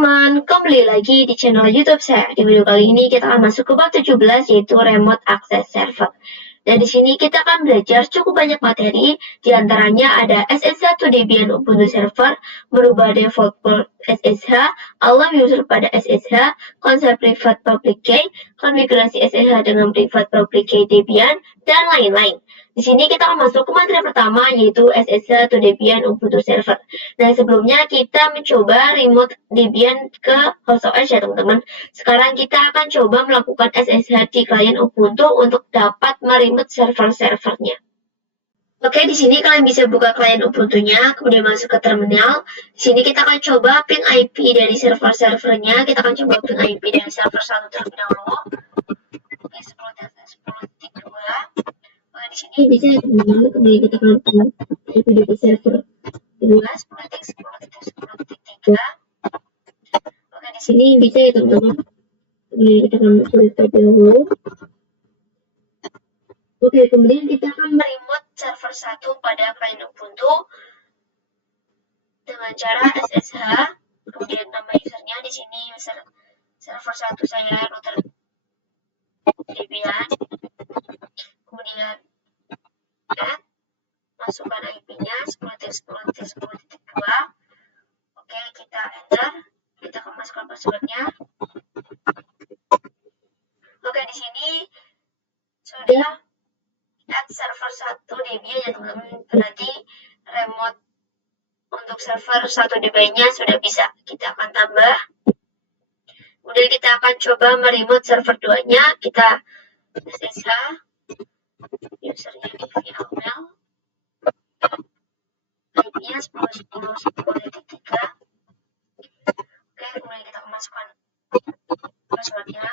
teman-teman, kembali lagi di channel YouTube saya. Di video kali ini kita akan masuk ke bab 17 yaitu Remote Access Server. Dan di sini kita akan belajar cukup banyak materi, di antaranya ada SSH to Debian Ubuntu Server, merubah default port SSH, alarm user pada SSH, konsep private public key, konfigurasi SSH dengan private public key Debian, dan lain-lain. Di sini kita akan masuk ke materi pertama yaitu SSH to Debian Ubuntu Server. Nah, sebelumnya kita mencoba remote Debian ke CentOS ya teman-teman. Sekarang kita akan coba melakukan SSH di klien Ubuntu untuk dapat meremote server-servernya. Oke, di sini kalian bisa buka klien Ubuntu-nya, kemudian masuk ke terminal. Di sini kita akan coba ping IP dari server-servernya. Kita akan coba ping IP dari server 1 terlebih dahulu. Oke, 10.10.3. Di sini bisa ya teman-teman, kemudian kita akan ping IP dari server 10.10.10.3. Oke, di sini bisa ya teman-teman. Kemudian kita akan selesai dahulu. Oke, kemudian kita akan meremote server 1 pada klien Ubuntu dengan cara SSH. Kemudian nama usernya di sini user server 1 saya router Debian. Kemudian add, masukkan IP-nya 10.10.10.2. Oke, kita enter. Kita akan masukkan passwordnya. Oke, di sini sudah add server 1 Debian ya teman-teman. Berarti remote untuk server 1 Debian-nya sudah bisa. Kita akan tambah. Kemudian kita akan coba meremote server 2-nya. Kita SSH. Usernya di VMware. IP-nya 10.10.10.3. Oke, kemudian kita akan masukkan passwordnya.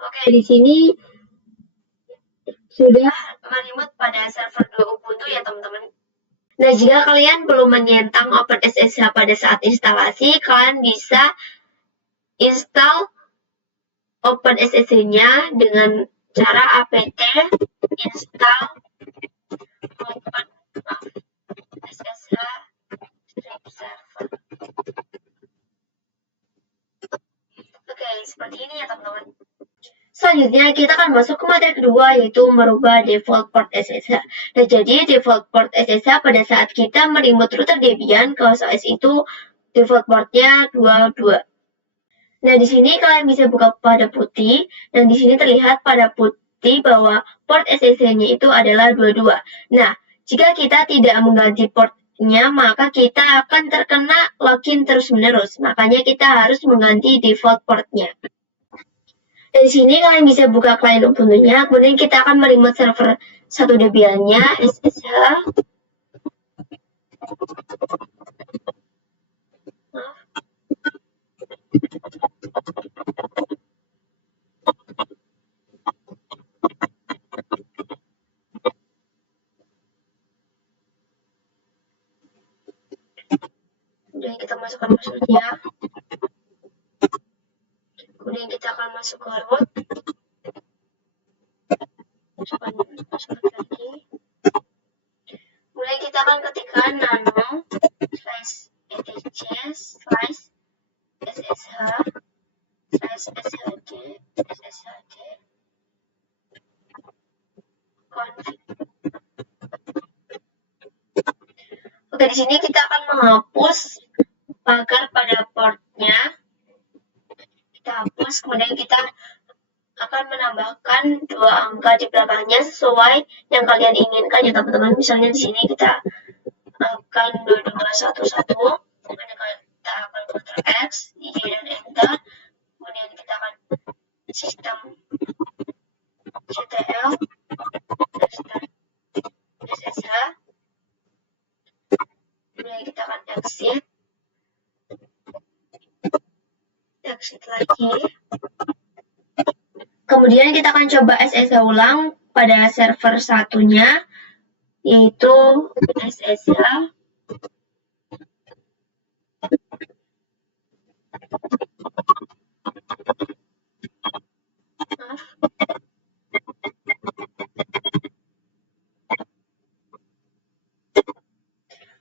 Oke, di sini sudah meremote pada server 2 Ubuntu ya teman-teman. Nah, jika kalian belum menyentang OpenSSH pada saat instalasi, kalian bisa install OpenSSH-nya dengan cara apt install OpenSSH strip server. Oke, seperti ini ya teman-teman. Selanjutnya kita akan masuk ke materi kedua yaitu merubah default port SSH. Nah, jadi default port SSH pada saat kita meremote router Debian ke OS itu default portnya 22. Nah, di sini kalian bisa buka pada putih dan di sini terlihat pada putih bahwa port SSH-nya itu adalah 22. Nah, jika kita tidak mengganti portnya, maka kita akan terkena login terus-menerus. Makanya kita harus mengganti default portnya. Di sini kalian bisa buka klien Ubuntu-nya, kemudian kita akan meremote server 1 Debian-nya, SSH. Kemudian kita masukkan password-nya. Kemudian kita akan masuk ke root. Masukkan password lagi. Kemudian kita akan ketikkan nano /etc/sshd config. Oke, di sini kita akan menghapus pagar pada portnya. Kita hapus, kemudian kita akan menambahkan 2 angka di belakangnya sesuai yang kalian inginkan ya teman-teman. Misalnya di sini kita akan 2211, kemudian kita akan Ctrl X, DJ dan Enter, kemudian kita akan sistem ctl SSH, kemudian kita akan exit lagi. Kemudian kita akan coba SSH ulang pada server satunya, yaitu SSH.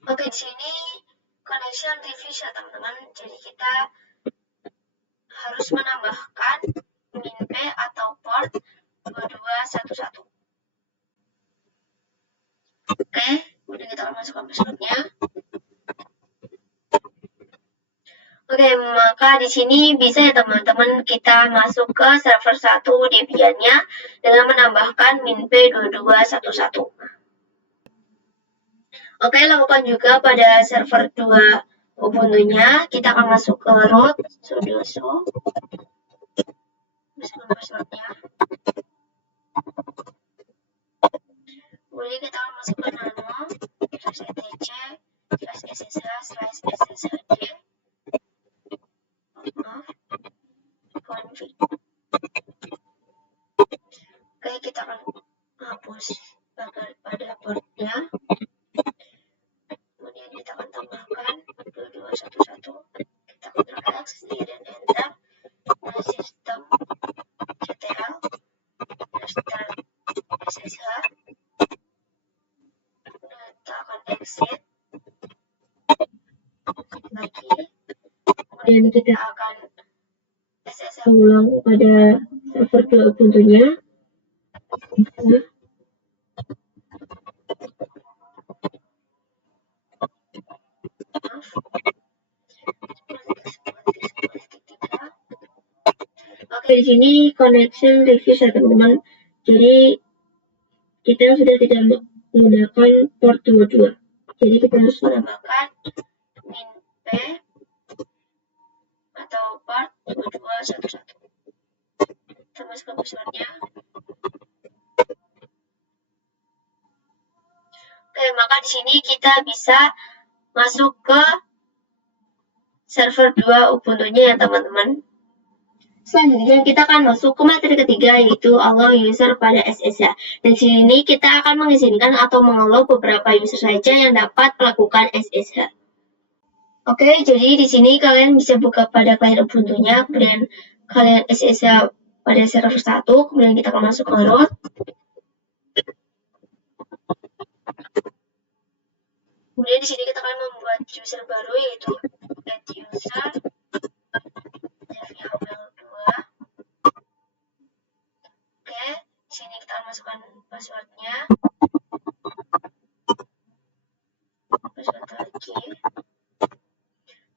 Oke, di sini connection device ya teman-teman. Jadi kita harus menambahkan min P atau port 2211. Oke, kemudian kita akan masukkan passwordnya. Oke, maka di sini bisa ya teman-teman kita masuk ke server 1 Debian-nya dengan menambahkan min P 2211. Oke, lakukan juga pada server 2 Ubuntu-nya. Kita akan masuk ke root sudo masukkan passwordnya. Kemudian kita akan masukkan nano /etc/ssh/sshd config. Oke, kita akan hapus pada portnya. Kemudian kita akan tambahkan 2211. Kita Ctrl X dan enter. Sistem ctl start ssh. Kita akan exit lagi. Kemudian kita akan SSH ulang pada server 2 Ubuntu-nya. Oke, di sini connection review ya teman-teman. Jadi kita sudah tidak menggunakan port 22. Jadi kita harus menambahkan min P atau port 2211. Kita masukkan passwordnya. Oke, maka di sini kita bisa masuk ke server 2 Ubuntu-nya ya teman-teman. Selanjutnya kita akan masuk ke materi ketiga, yaitu allow user pada SSH. Dan di sini kita akan mengizinkan atau mengallow beberapa user saja yang dapat melakukan SSH. Oke, jadi di sini kalian bisa buka pada client Ubuntu-nya, kemudian kalian SSH pada server 1, kemudian kita akan masuk ke root. Kemudian di sini kita akan membuat user baru, yaitu add user masukkan passwordnya, password lagi.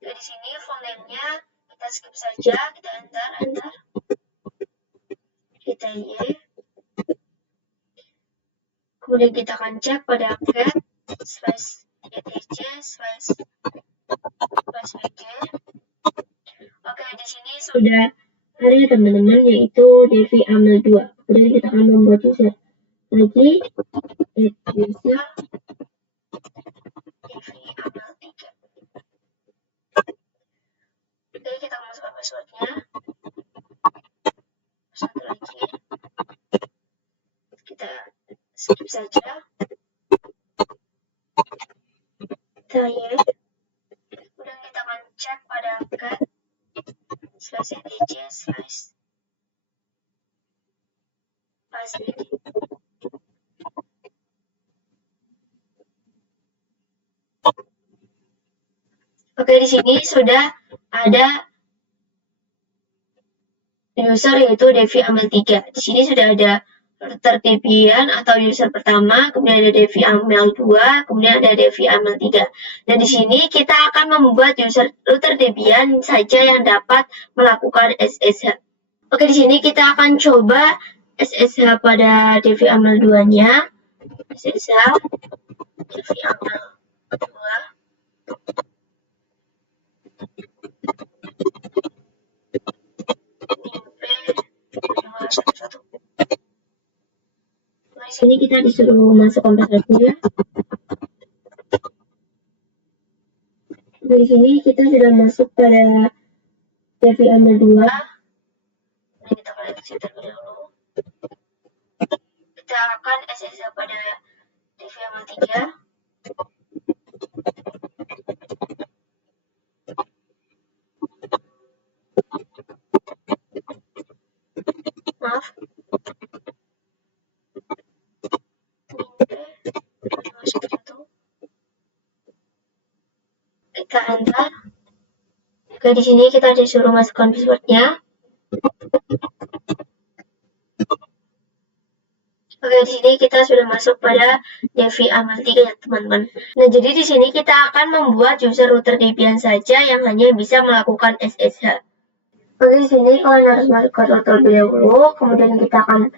Dari sini full-name-nya kita skip saja, kita enter, kita y. Kemudian kita akan cek pada cat /etc//bg. Oke, di sini sudah ada teman-teman, yaitu Devi Amel 2. Kemudian kita akan membuat user lagi, add user Devi Amel 3. Oke, kita masukkan passwordnya. Satu lagi, kita skip saja. Kita y. Kemudian kita akan cek pada cat /etc/password. Oke, di sini sudah ada user, yaitu Devi Amel 3. Di sini sudah ada router Debian atau user pertama, kemudian ada Devi Amel 2, kemudian ada Devi Amel 3. Dan di sini kita akan membuat router Debian saja yang dapat melakukan SSH. Oke, di sini kita akan coba SSH pada Devi Amel 2-nya. SSH Devi Amel 2. Di sini kita disuruh masukkan passwordnya. Di sini kita sudah masuk pada Devi Amel 2. Kita akan exit terlebih dahulu. Kita akan SSH pada Devi Amel 3. Maaf. Kita enter. Oke, di sini kita disuruh masukkan passwordnya. Oke, di sini kita sudah masuk pada Devi Amal 3 ya, teman-teman. Nah, jadi di sini kita akan membuat user router Debian saja yang hanya bisa melakukan SSH. Oke, di sini kalian harus masuk ke router terlebih dahulu, kemudian kita akan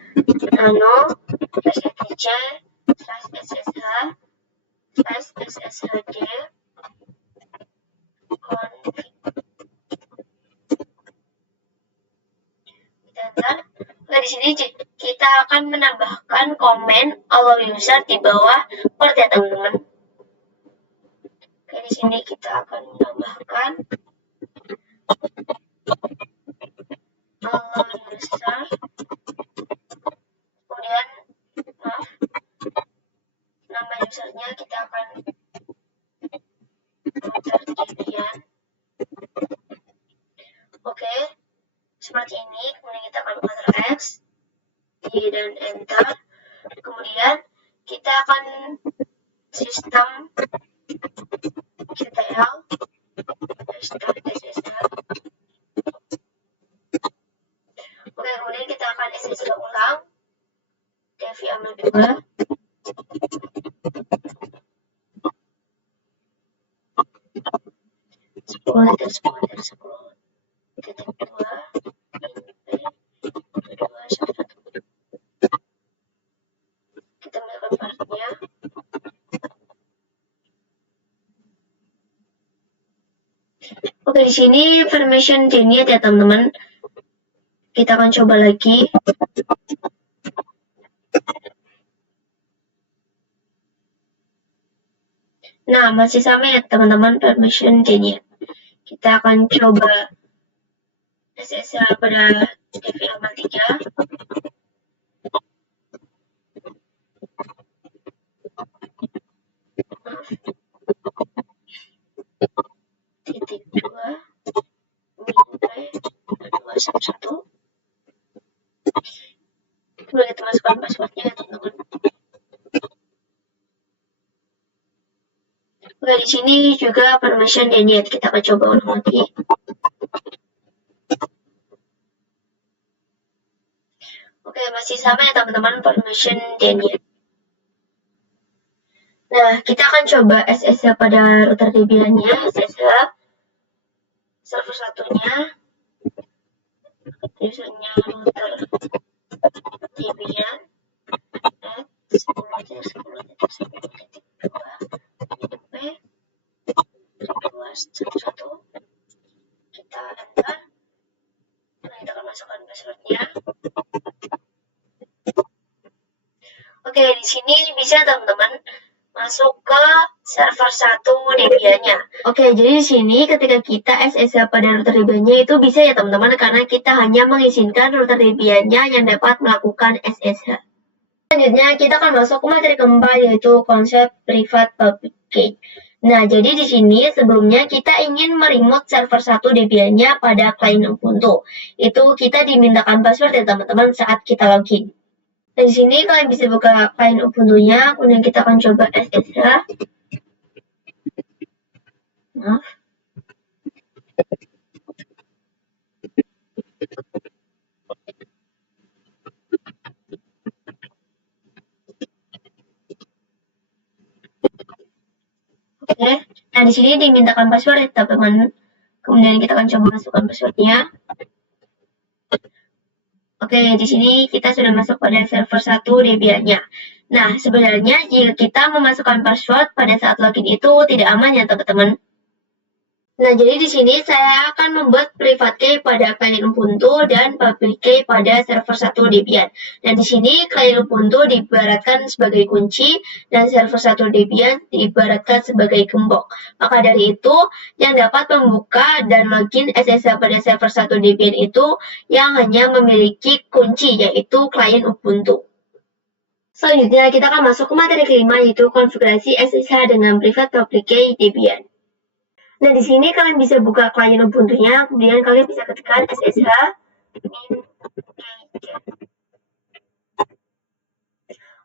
nano /etc/ssh/sshd config. Nah, di sini kita akan menambahkan komen allow user di bawah port ya, teman-teman. Oke, di sini kita akan menambahkan allow user, kemudian nama usernya kita akan router Debian. Oke, seperti ini. Kemudian kita akan Ctrl X, Y dan enter. Kemudian kita akan sistem ctl start SSH. Oke, kemudian kita akan SSH ulang Devi Amal 2. Kita masukkan partnya. Oke, di sini permission denied ya, teman-teman. Kita akan coba lagi. Nah, masih sama ya, teman-teman, permission denied. Kita akan coba SSH pada Devi Amal 3. Titik 2 211. Kemudian kita masukkan passwordnya ya, teman-teman. Oke, di sini juga permission denied. Kita akan coba ulang lagi. Oke, masih sama ya, teman-teman, permission denied. Nah, kita akan coba SSH pada router Debian-nya. SSH server satunya, usernya router Debian at 10.10.10.2 kita enter. Nah, kita akan masukkan passwordnya. Oke, di sini bisa, teman-teman, masuk ke server 1 Debian-nya. Oke, jadi di sini ketika kita SSH pada router Debian-nya itu bisa ya, teman-teman, karena kita hanya mengizinkan router Debian-nya yang dapat melakukan SSH. Selanjutnya kita akan masuk ke materi keempat, yaitu konsep private public key. Nah, jadi di sini sebelumnya kita ingin meremote server 1 Debian-nya pada klien Ubuntu. Itu kita dimintakan password ya, teman-teman, saat kita login. Nah, di sini kalian bisa buka klien Ubuntu-nya, kemudian kita akan coba SSH. Maaf. Oke. Nah, di sini dimintakan password ya, teman-teman. Kemudian kita akan coba masukkan passwordnya. Oke, di sini kita sudah masuk pada server 1 Debian-nya. Nah, sebenarnya jika kita memasukkan password pada saat login itu tidak aman ya, teman-teman. Nah, jadi di sini saya akan membuat private key pada klien Ubuntu dan public key pada server 1 Debian. Dan di sini klien Ubuntu diibaratkan sebagai kunci dan server 1 Debian diibaratkan sebagai gembok. Maka dari itu, yang dapat membuka dan login SSH pada server 1 Debian itu yang hanya memiliki kunci, yaitu klien Ubuntu. Selanjutnya, kita akan masuk ke materi kelima, yaitu konfigurasi SSH dengan private public key Debian. Nah, di sini kalian bisa buka klien Ubuntu-nya, kemudian kalian bisa ketikkan SSH min keygen.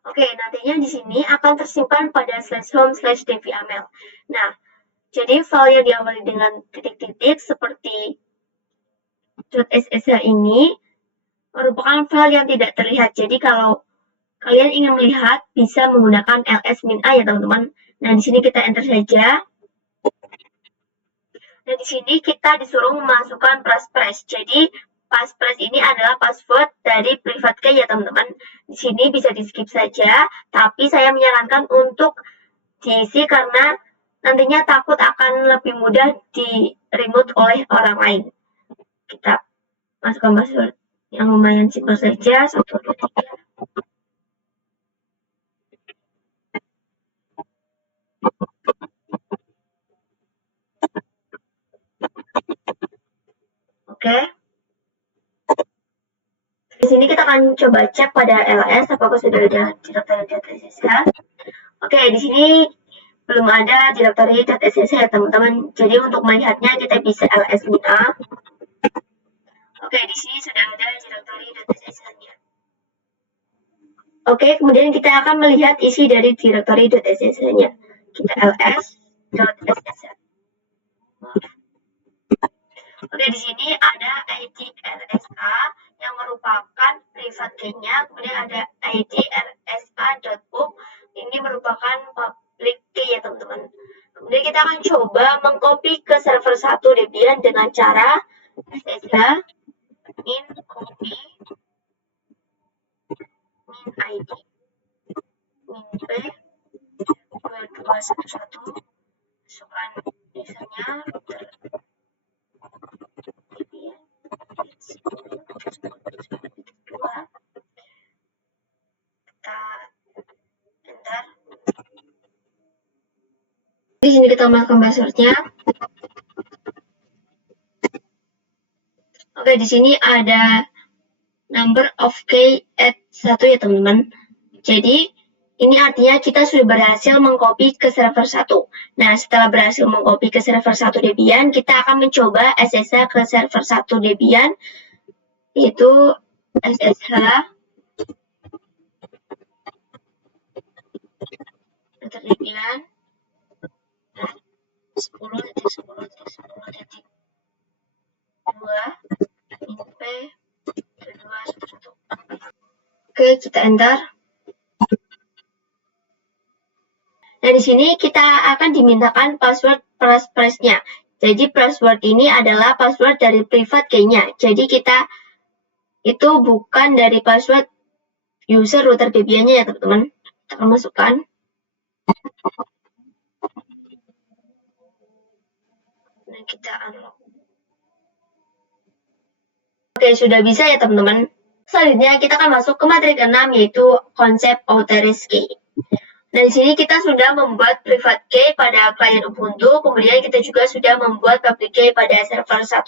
Oke, nantinya di sini akan tersimpan pada /home/deviaml. Nah, Jadi file yang diawali dengan titik-titik seperti .ssh ini merupakan file yang tidak terlihat. Jadi kalau kalian ingin melihat, bisa menggunakan ls-a ya teman-teman. Nah, di sini kita enter saja. Dan di sini kita disuruh memasukkan passphrase. Jadi passphrase ini adalah password dari private key ya teman-teman. Di sini bisa di skip saja, tapi saya menyarankan untuk diisi karena nantinya takut akan lebih mudah di remote oleh orang lain. Kita masukkan password yang lumayan simpel saja, 1, 2, 3. Oke. Di sini kita akan coba cek pada ls apakah sudah ada directory.ssh. Oke, di sini belum ada directory.ssh ya teman-teman. Jadi untuk melihatnya kita bisa ls-a. Oke, di sini sudah ada directory.ssh-nya. Oke, kemudian kita akan melihat isi dari directory.ssh-nya. Kita ls.ssh. Oke, di sini ada id rsa yang merupakan private key-nya, kemudian ada id rsa.pub, ini merupakan public key ya teman-teman. Kemudian kita akan coba mengcopy ke server 1 Debian dengan cara ssh min copy min id min p 2211, masukkan usernya router Debian 10.2, kita enter. Di sini kita masukkan passwordnya. Oke, di sini ada number of key at 1 ya teman-teman. Jadi ini artinya kita sudah berhasil mengcopy ke server 1. Nah, setelah berhasil mengcopy ke server 1 Debian, kita akan mencoba SSH ke server 1 Debian, yaitu SSH Debian 10.10.10.2 p 2211. Oke, kita enter. Nah, di sini kita akan dimintakan password passphrase-nya. Jadi password ini adalah password dari private key-nya. Jadi kita itu bukan dari password user router Debian-nya ya teman-teman. Kita akan masukkan. Nah, kita unlock. Oke, sudah bisa ya teman-teman. Selanjutnya kita akan masuk ke materi ke-6, yaitu konsep authorized key. Nah, di sini kita sudah membuat private key pada klien Ubuntu, kemudian kita juga sudah membuat public key pada server 1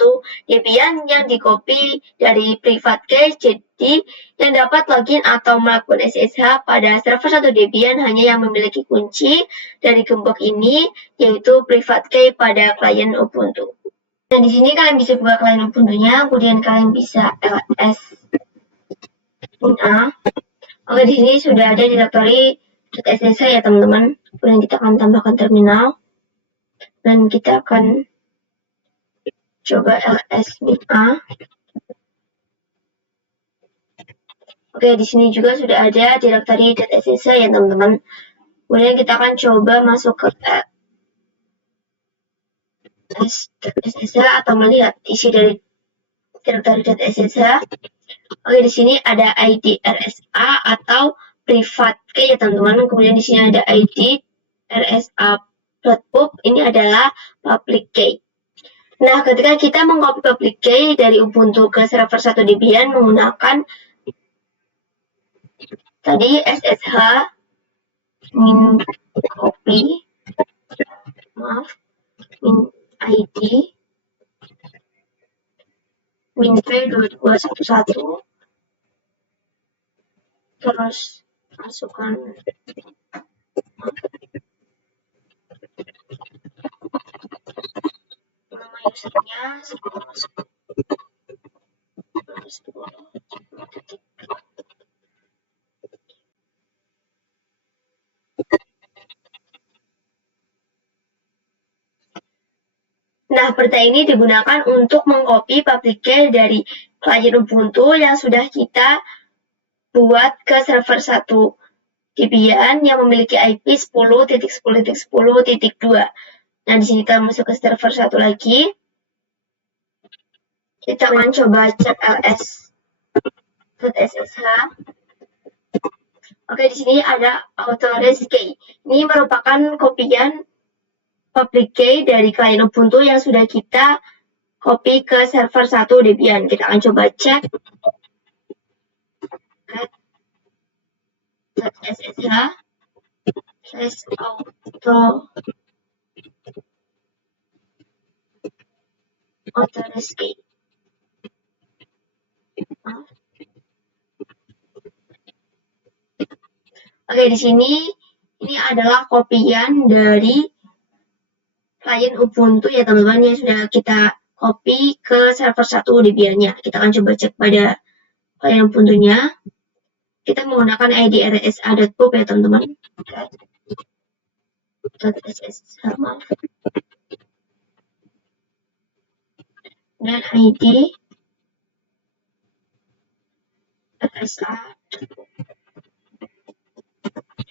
Debian yang di-copy dari private key, jadi yang dapat login atau melakukan SSH pada server 1 Debian hanya yang memiliki kunci dari gembok ini, yaitu private key pada klien Ubuntu. Nah, di sini kalian bisa buka klien Ubuntu-nya, kemudian kalian bisa ls-a. Oke, di sini sudah ada directory .ssh ya teman-teman. Kemudian kita akan tambahkan terminal dan kita akan coba ls-a. Oke, di sini juga sudah ada directory .ssh ya teman-teman. Kemudian kita akan coba masuk ke ls.ssh atau melihat isi dari directory .ssh. Oke, di sini ada id rsa atau private key ya teman-teman. Kemudian di sini ada id rsa.pub, ini adalah public key. Nah, ketika kita mengcopy public key dari Ubuntu ke server 1 Debian menggunakan tadi ssh min copy min id min p2211, terus masukkan nama usernya 10.10.10. Nah, perintah ini digunakan untuk mengcopy public key dari klien Ubuntu yang sudah kita buat ke server 1 Debian yang memiliki IP 10.10.10.2. Nah, di sini kita masuk ke server 1 lagi. Kita akan coba cek ls.ssh. Oke, di sini ada authorized key. Ini merupakan kopian public key dari klien Ubuntu yang sudah kita copy ke server 1 Debian. Kita akan coba cek @ssh authorized key. Oke, di sini ini adalah kopian dari klien Ubuntu ya teman-teman yang sudah kita copy ke server 1 Debian-nya. Kita akan coba cek pada klien Ubuntu-nya. Kita menggunakan id rsa.pub ya teman-teman. Dan id rsa.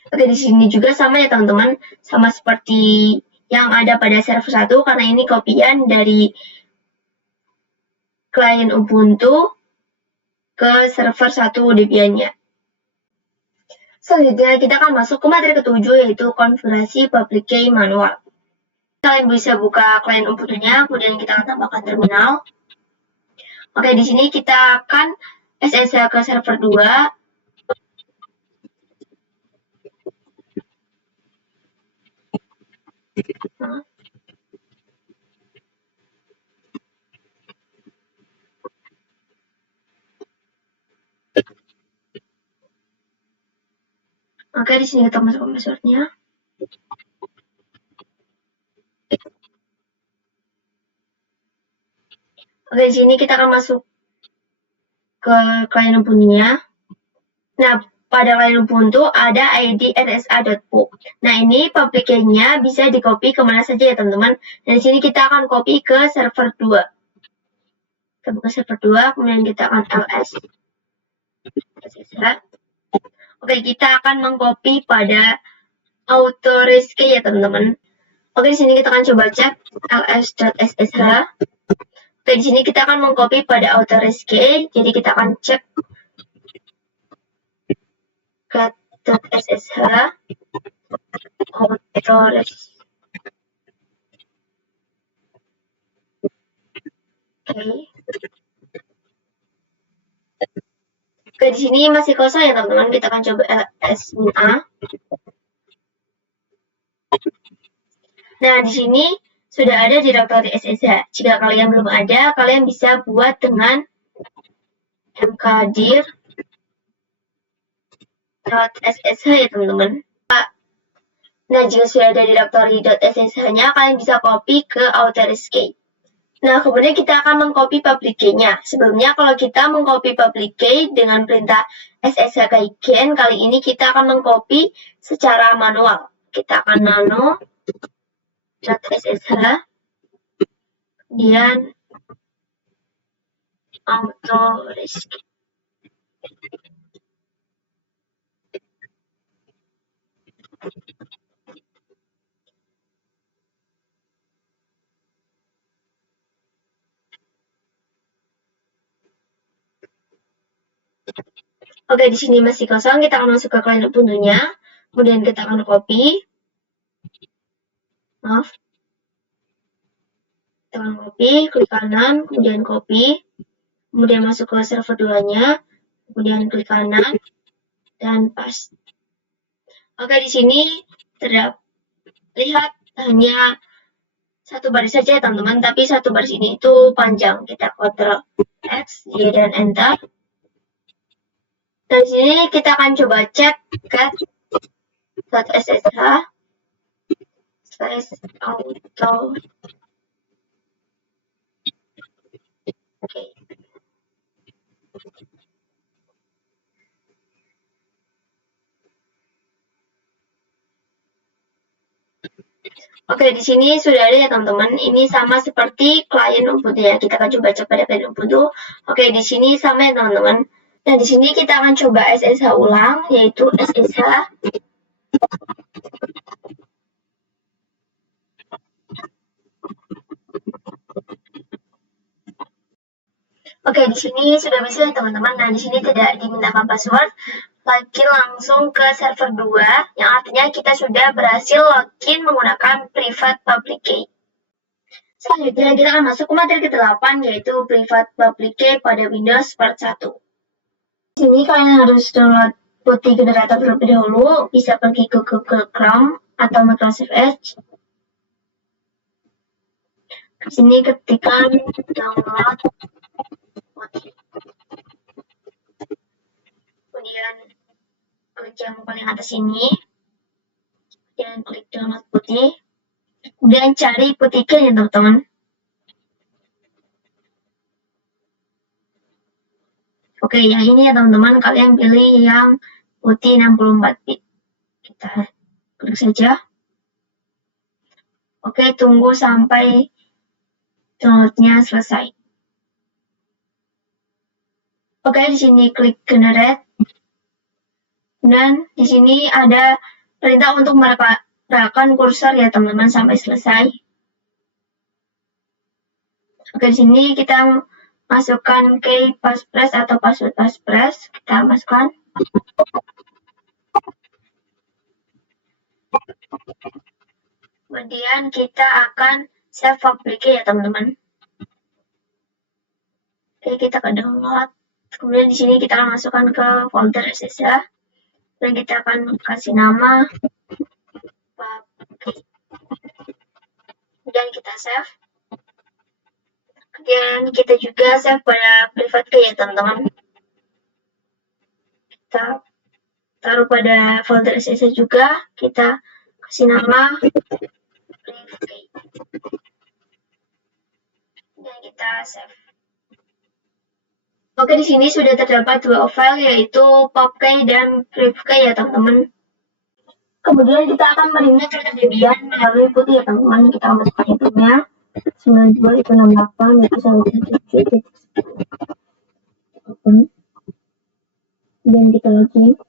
Oke, di sini juga sama ya teman-teman, sama seperti yang ada pada server 1 karena ini kopian dari klien Ubuntu ke server 1 Debian-nya. Selanjutnya kita akan masuk ke materi ketujuh yaitu konfigurasi public key manual. Kalian bisa buka klien Ubuntu-nya, kemudian kita akan tambahkan terminal. Oke, di sini kita akan SSH ke server 2. Oke, di sini kita masukkan password-nya. Oke, di sini kita akan masuk ke klien Ubuntu-nya. Nah, pada klien Ubuntu ada id rsa.pub. Nah, ini public key-nya bisa di-copy kemana saja ya teman-teman. Dan di sini kita akan copy ke server 2. Kita buka server 2, kemudian kita akan ls. Oke, kita akan mengcopy pada authorized key ya teman-teman. Oke, di sini kita akan coba cek ls.ssh. Oke, di sini kita akan mengcopy pada authorized key. Jadi kita akan cek cat.ssh authorized. Oke, di sini masih kosong ya teman-teman. Kita akan coba ls-a. Nah, di sini sudah ada direktori SSH. Jika kalian belum ada, kalian bisa buat dengan mkdir.ssh ya teman-teman. Nah, jika sudah ada directory.ssh-nya, kalian bisa copy ke authorized key. Nah, kemudian kita akan mengcopy public key-nya. Sebelumnya, kalau kita mengcopy public key dengan perintah ssh keygen, kali ini kita akan mengcopy secara manual. Kita akan nano.ssh, kemudian authorized key. Oke, di sini masih kosong. Kita akan masuk ke klien Ubuntu-nya. Kemudian kita akan copy. Maaf. Kita akan copy, klik kanan, kemudian copy. Kemudian masuk ke server 2-nya. Kemudian klik kanan dan paste. Oke, di sini terlihat hanya satu baris saja teman-teman, tapi satu baris ini itu panjang. Kita Ctrl X, Y, dan Enter. Dan di sini kita akan coba cek cat.ssh/auto. Oke. Oke, di sini sudah ada ya teman-teman. Ini sama seperti klien Ubuntu ya. Kita akan coba pada klien Ubuntu. Oke, di sini sama ya teman-teman. Nah, di sini kita akan coba SSH ulang, yaitu SSH. Oke, di sini sudah bisa ya teman-teman. Nah, di sini tidak dimintakan password. Login langsung ke server 2, yang artinya kita sudah berhasil login menggunakan private public key. Selanjutnya kita akan masuk ke materi ke-8, yaitu private public key pada Windows Part 1. Di sini kalian harus download putih generator terlebih dahulu, bisa pergi ke Google Chrome atau Microsoft Edge. Di sini ketikkan download putih. Kemudian klik yang paling atas ini, dan klik download putih. Kemudian cari putih ya teman-teman. Oke, yang ini ya teman-teman, kalian pilih yang putih 64 bit. Kita klik saja. Oke, tunggu sampai downloadnya selesai. Oke, di sini klik generate. Dan di sini ada perintah untuk merapatkan kursor ya teman-teman sampai selesai. Oke, di sini kita masukkan key passphrase atau password passphrase. Kita masukkan. Kemudian kita akan save public key ya teman-teman. Oke, kita ke download. Kemudian di sini kita akan masukkan ke folder SSH. Dan kita akan kasih nama public. Kemudian kita save. Kemudian kita juga save pada private key ya teman-teman. Kita taruh pada folder SSH juga. Kita kasih nama private key. Dan kita save. Oke, di sini sudah terdapat dua file, yaitu pubkey dan privkey ya teman-teman. Kemudian kita akan meringat keterdebian melalui putih ya teman-teman. Kita akan masukkan IP-nya 92 itu 68 itu 117. Open. Dan kita login.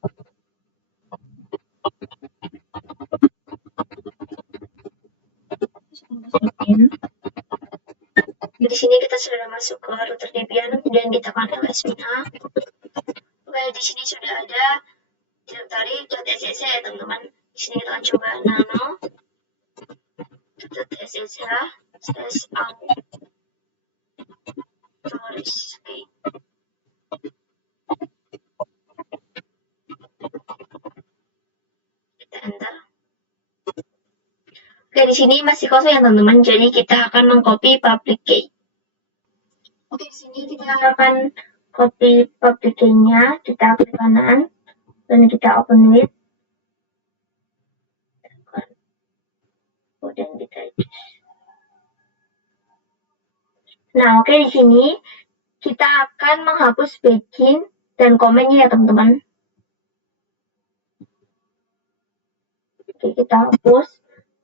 Di sini kita sudah masuk ke router Debian dan kita akan LSPA. Oke, di sini sudah ada directory.ssh ya teman-teman. Di sini kita akan coba nano.ssh /out tulis. Oke. Kita enter. Oke, di sini masih kosong ya teman-teman. Jadi kita akan mengcopy public key. Oke, di sini kita akan copy public key-nya. Kita klik kanan dan kita open with. Kemudian kita Nah, oke, di sini kita akan menghapus begin dan komennya ya teman-teman. Oke, kita hapus.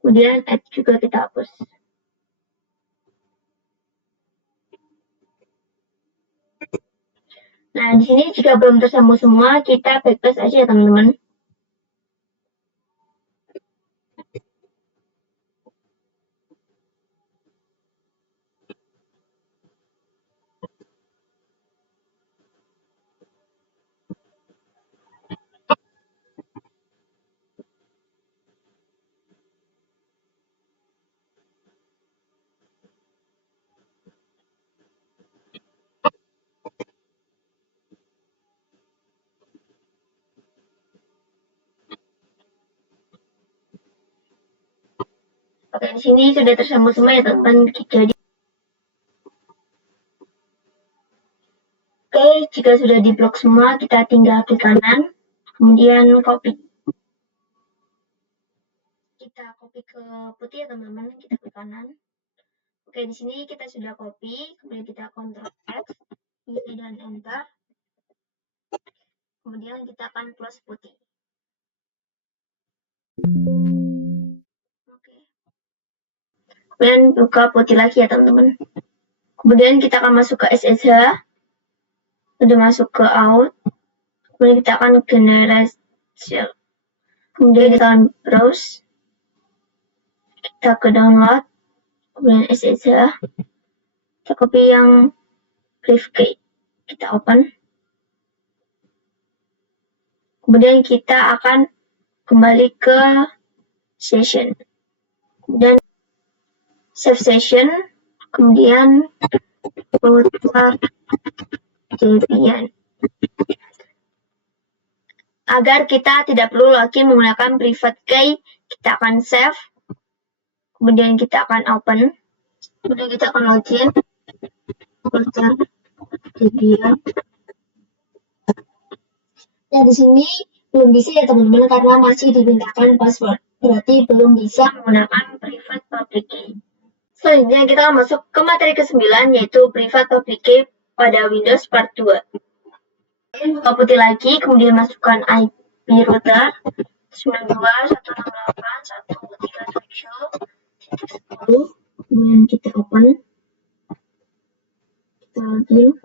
Kemudian add juga kita hapus. Nah, di sini jika belum tersambung semua, kita backslash aja ya teman-teman. Oke, di sini sudah tersambung semua ya teman-teman. Jadi oke, jika sudah diblok semua, kita tinggal klik kanan, kemudian copy. Kita copy ke putih ya teman-teman, kita klik kanan. Oke, di sini kita sudah copy, kemudian kita Ctrl X, dan Enter. Kemudian kita akan close putih. Oke. Kemudian buka putih lagi ya teman-teman. Kemudian kita akan masuk ke SSH. Udah masuk ke out. Kemudian kita akan generate. Kemudian kita akan browse. Kita ke download. Kemudian SSH. Kita copy yang brief key. Kita open. Kemudian kita akan kembali ke session. Kemudian save session. Kemudian router Debian. Agar kita tidak perlu lagi menggunakan private key, kita akan save. Kemudian kita akan open. Kemudian kita akan login. Router Debian. Nah, di sini belum bisa ya teman-teman karena masih dimintakan password. Berarti belum bisa menggunakan private public key. Selanjutnya kita akan masuk ke materi ke-9 yaitu private public key pada Windows Part 2. Buka putih lagi, kemudian masukkan IP router 92.168.137.10. Kemudian kita open. Kita login.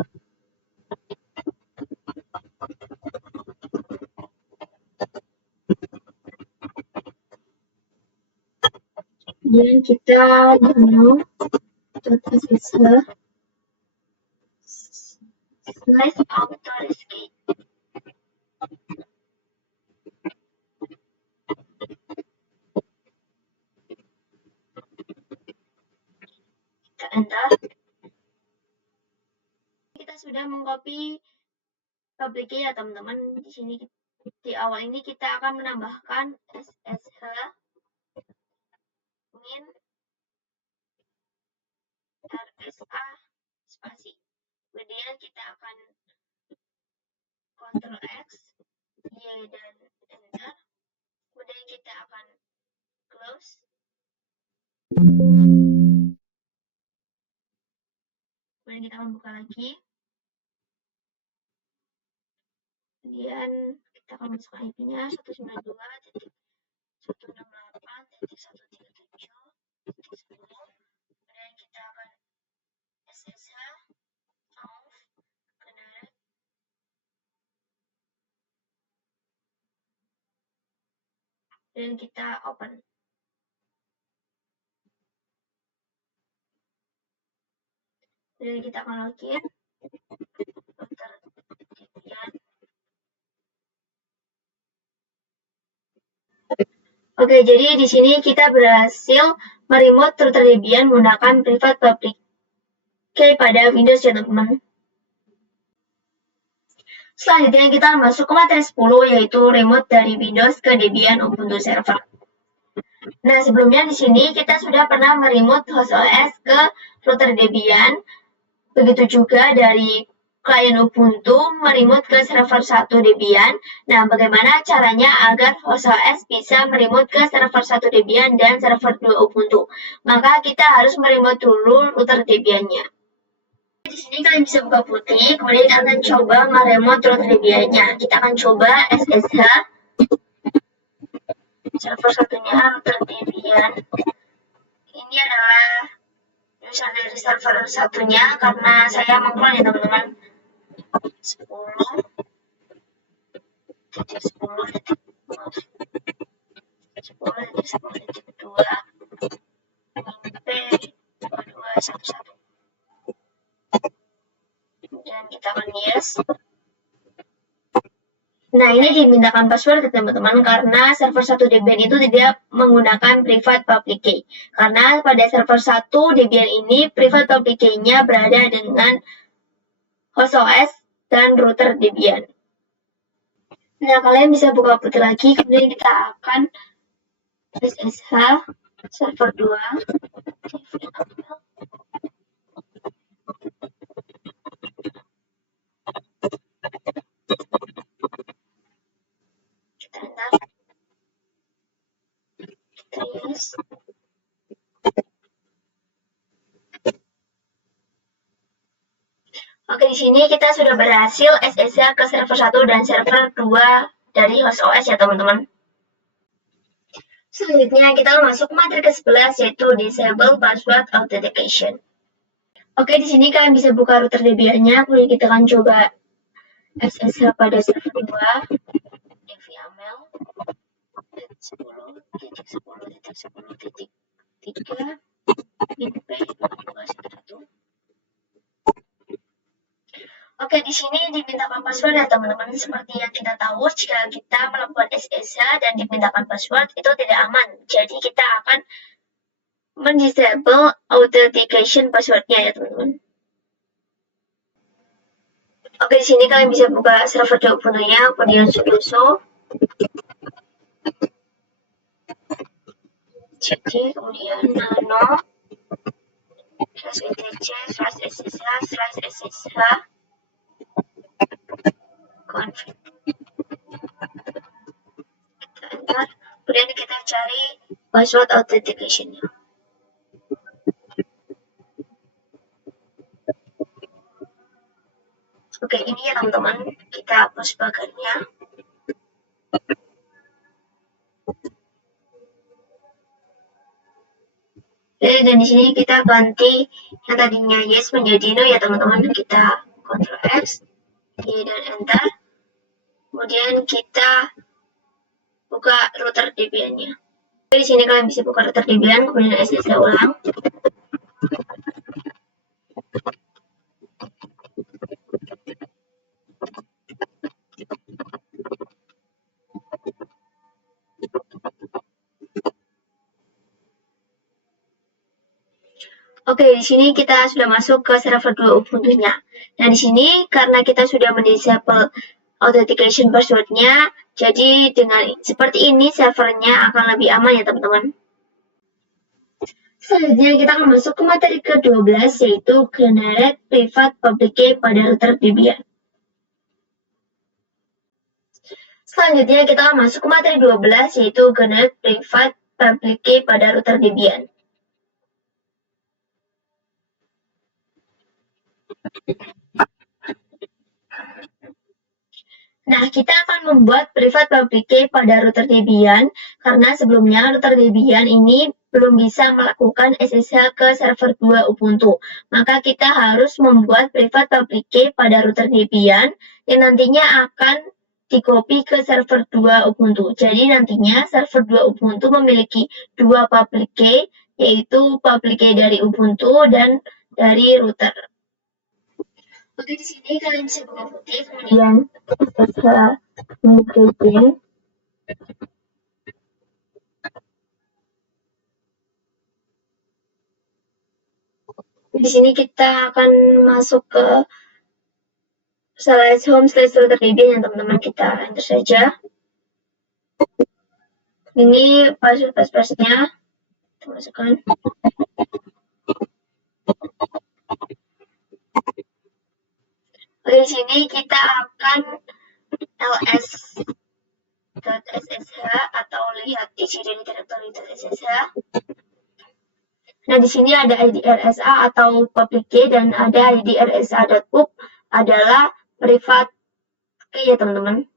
Kemudian kita download.ssh/author-escape. Kita enter. Kita sudah mengcopy public key ya teman-teman. Di sini di awal ini kita akan menambahkan SSH min RSA spasi. Kemudian kita akan Ctrl X, Y dan enter. Kemudian kita akan close. Kemudian kita akan buka lagi. Kemudian kita akan masuk IP-nya 192.168.137.10. Kemudian kita akan SSH off connect. Dan kita open. Kemudian kita akan login. Router Debian. Oke, jadi di sini kita berhasil meremote router Debian menggunakan private public key pada Windows ya teman-teman. Selanjutnya kita masuk ke materi 10 yaitu remote dari Windows ke Debian Ubuntu Server. Nah, sebelumnya di sini kita sudah pernah meremote host OS ke router Debian. Begitu juga dari klien Ubuntu meremote ke server 1 Debian. Nah, bagaimana caranya agar host OS bisa meremote ke server 1 Debian dan server 2 Ubuntu? Maka kita harus meremote dulu router Debiannya. Di sini kalian bisa buka putih, kemudian kita akan coba meremote router Debiannya. Kita akan coba SSH server satunya router Debian. Ini adalah user dari server satunya karena saya mengclone ya teman-teman. 10.10.10.2 P2211. Dan kita akan yes. Nah, ini dimintakan password teman-teman karena server 1 Debian itu tidak menggunakan private public key. Karena pada server 1 Debian ini private public key-nya berada dengan host OS dan router Debian. Nah, kalian bisa buka putih lagi, kemudian kita akan SSH server 2. Kita enter. Kita yes. Oke, di sini kita sudah berhasil SSH ke server 1 dan server 2 dari host OS ya teman-teman. Selanjutnya kita masuk materi ke-11 yaitu Disable Password Authentication. Oke, di sini kalian bisa buka router DBA-nya, kemudian kita akan coba SSH pada server 2, YAML 10.10.10.3 min.p.211. Oke, di sini dimintakan password ya teman-teman. Seperti yang kita tahu, jika kita melakukan SSH dan dimintakan password itu tidak aman. Jadi kita akan mendisable authentication passwordnya ya teman-teman. Oke, di sini kalian bisa buka server Ubuntu-nya, kemudian sudo cd, kemudian nano /etc/ssh/ssh config. Kita enter, kemudian kita cari password authentication-nya. Oke, ini ya teman-teman, kita hapus pagarnya. Dan di sini kita ganti yang tadinya yes menjadi no ya teman-teman. Kita Ctrl X, Y dan enter. Kemudian kita buka router Debian-nya. Di sini kalian bisa buka router Debian, kemudian SSH ulang. Oke, di sini kita sudah masuk ke server 2 Ubuntu-nya. Nah, di sini karena kita sudah mendisable authentication password-nya, jadi dengan seperti ini servernya akan lebih aman ya teman-teman. Selanjutnya kita akan masuk ke materi ke-12 yaitu Generate Private Public Key pada router Debian. Selanjutnya kita akan masuk ke materi 12 yaitu Generate Private Public Key pada router Debian. Nah, kita akan membuat private public key pada router Debian karena sebelumnya router Debian ini belum bisa melakukan SSH ke server 2 Ubuntu. Maka kita harus membuat private public key pada router Debian yang nantinya akan di-copy ke server 2 Ubuntu. Jadi nantinya server 2 Ubuntu memiliki dua public key, yaitu public key dari Ubuntu dan dari router. Oke, di sini kalian bisa buka putih, kemudian SSH migration. Di sini kita akan masuk ke /home/router Debian yang teman-teman kita enter saja. Ini password-passwordnya kita masukkan. Oke, di sini kita akan ls.ssh atau lihat isi dari directory.ssh. Nah, di sini ada id RSA atau public key dan ada id rsa.pub adalah private key ya teman-teman.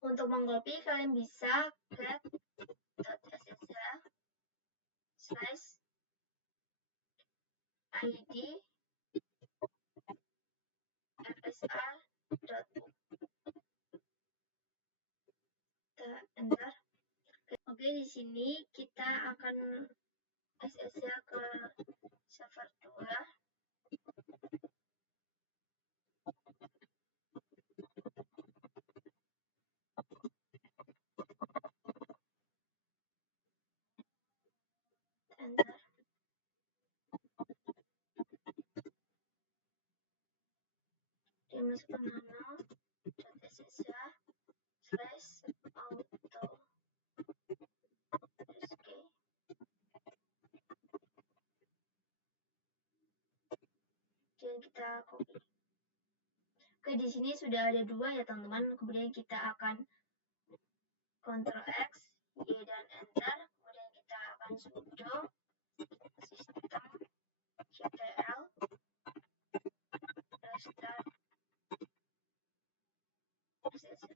Untuk mengcopy kalian bisa get.ssh/id rsa.pub. Kita enter. Oke, di sini kita akan SSH ke server 2. Enter. Dimasukkan nano.ssh/auto dan kita copy. Oke, di sini sudah ada dua ya teman-teman. Kemudian kita akan Ctrl X, Y dan enter. Kemudian kita akan sudo systemctl restart SSH.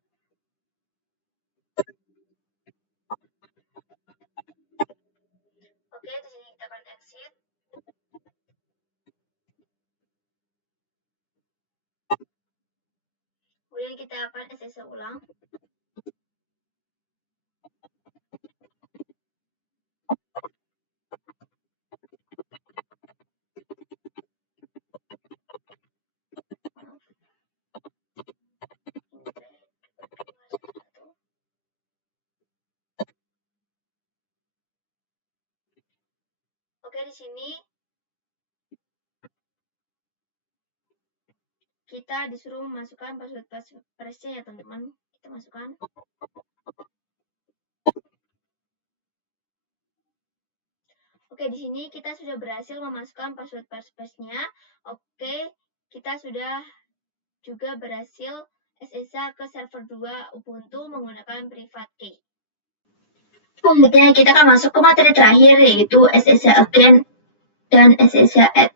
kita akan SSH ulang. Oke, di sini kita disuruh memasukkan password-nya ya teman-teman. Kita masukkan. Oke, di sini kita sudah berhasil memasukkan password-nya. Oke, kita sudah juga berhasil SSH ke server 2 Ubuntu menggunakan private key. Selanjutnya kita akan masuk ke materi terakhir, yaitu SSH again dan SSH add.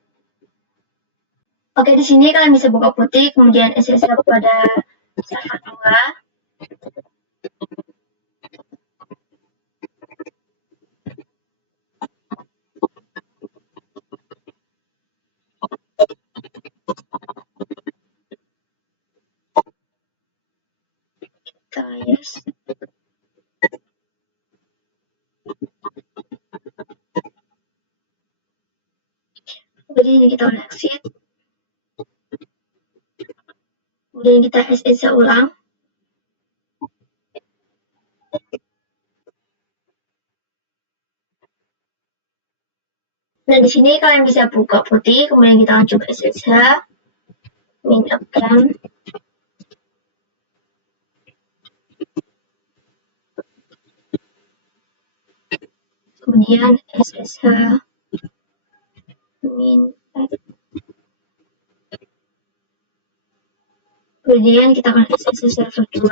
Oke, di sini kalian bisa buka putih, kemudian SSH pada server 2. Yes. Jadi ini kita udah exit. Kemudian kita SSH ulang. Nah, di sini kalian bisa buka putih, kemudian kita akan coba SSH. Min again. Kemudian SSH min add. Kemudian kita akan SSH server 2.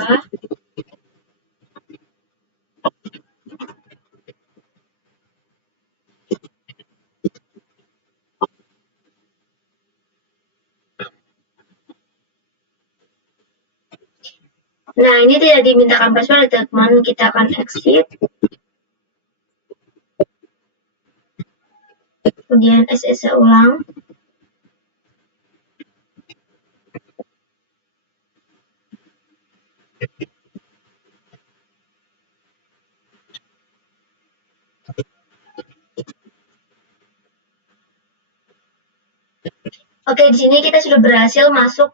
Nah, ini tidak dimintakan password, teman-teman. Kita akan exit. Kemudian SSH ulang. Oke, di sini kita sudah berhasil masuk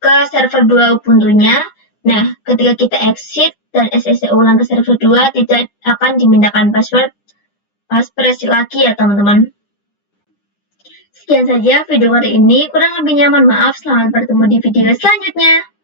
ke server 2 Ubuntu-nya. Nah, ketika kita exit dan SSH ulang ke server 2, tidak akan dimintakan password lagi ya, teman-teman. Sekian saja video kali ini. Kurang lebihnya mohon maaf. Selamat bertemu di video selanjutnya.